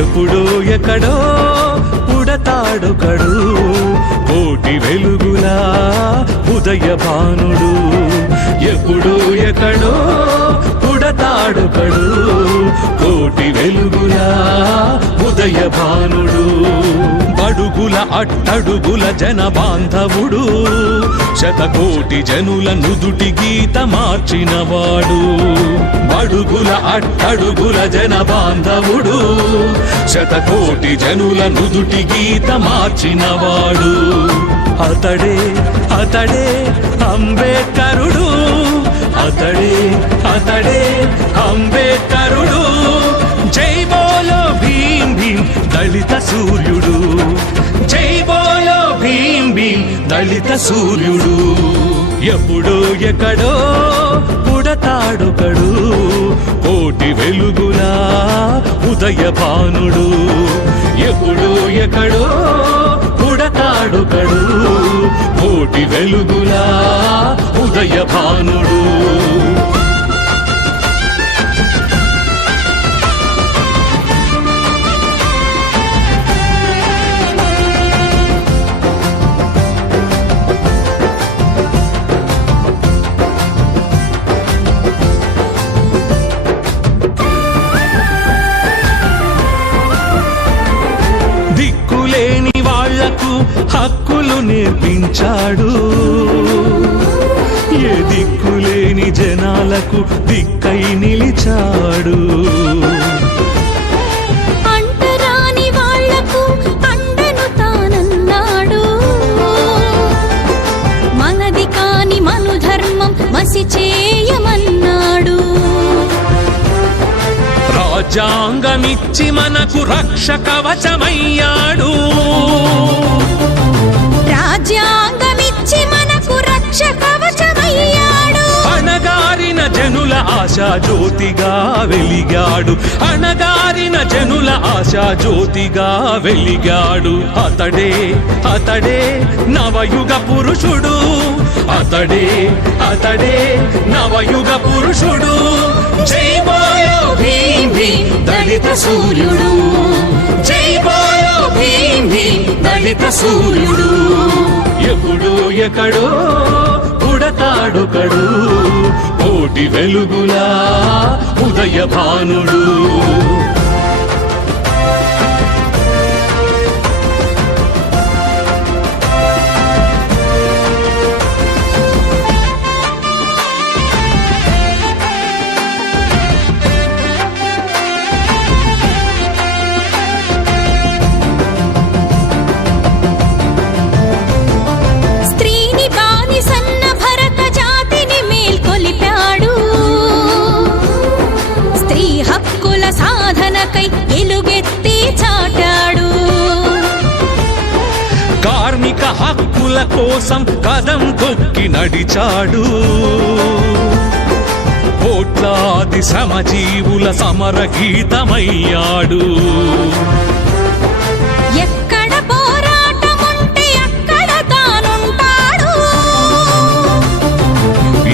ఎప్పుడో ఎక్కడో పుడతాడొకడు కోటి వెలుగులా ఉదయ భానుడు. ఎప్పుడో ఎక్కడో పుడతాడొకడు కోటి వెలుగులా ఉదయ భానుడు. బడుగుల అట్టడుగుల జన బాంధవుడు శతకోటి జనుల నుదుటి గీత మార్చినవాడు. బడుగుల అట్టడుగుల జన బాంధవుడు శతకోటి జనుల నుదుటి గీత మార్చినవాడు. అతడే అతడే అంబేద్కరుడు, అతడే అతడే అంబేద్కరుడు. జై బోలో భీమ్ భీమ్ దళిత సూర్యుడు, జై బోలో భీమ్ భీమ్ దళిత సూర్యుడు. ఎప్పుడో ఎక్కడో పుడతాడొకడు కోటి వెలుగులా ఉదయ భానుడు. ఎప్పుడో ఎక్కడో పుడతాడొకడు కోటి వెలుగులా ఉదయ భానుడు. హక్కులు నేర్పించాడు, ఏ దిక్కులేని జనాలకు దిక్కై నిలిచాడు. అంటరాని వాళ్లకు అండను తానన్నాడు, మనది కాని మను ధర్మం మసి చేయమన్నాడు. రాజ్యాంగమిచ్చి మనకు రక్ష కవచమయ్యాడు, రాజ్యాంగమిచ్చి మనకు రక్ష కవచమయ్యాడు. అణగారిన జనుల ఆశా జ్యోతిగా వెలిగాడు, అణగారిన జనుల ఆశా జ్యోతిగా వెలిగాడు. అతడే అతడే నవయుగ పురుషుడు, అతడే అతడే నవయుగ పురుషుడు. జై బోలో భీమ్ భీమ్ దళిత సూర్యుడు, జై బోలో భీమ్ భీమ్ దళిత సూర్యుడు. ఎప్పుడో ఎక్కడో పుడతాడొకడు కోటి వెలుగులా ఉదయ భానుడు. సాధనకై ఎలుగెత్తి చాటాడు, కార్మిక హక్కుల కోసం కదం తొక్కి నడిచాడు. కోట్లాది శ్రమజీవుల సమర గీతమయ్యాడు. ఎక్కడ పోరాటముంటే అక్కడ తానుంటాడు,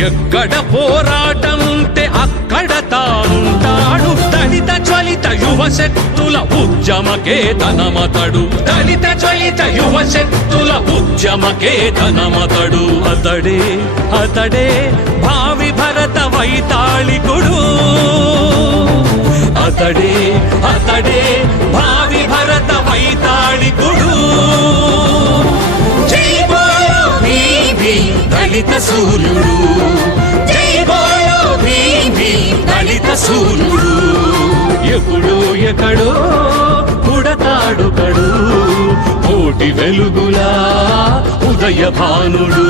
ఎక్కడ పోరాటముంటే అక్కడ తానుంటాడు. దళిత జ్వలిత యువ శక్తుల ఉద్యమకే తనమతడు, దళిత జ్వలిత యువ శక్తుల ఉద్యమకే తనమతడు. అతడే అతడే భావి భరత వైతాళికుడు, అతడే అతడే భావి భరత వైతాళికుడు. జై బోలో భీమ్ భీమ్ దళిత సూర్యుడు, జై బోలో భీమ్ భీమ్ దళిత సూర్యుడు. ఎప్పుడో ఎక్కడో పుడతాడొకడు కోటి వెలుగులా ఉదయ భానుడు.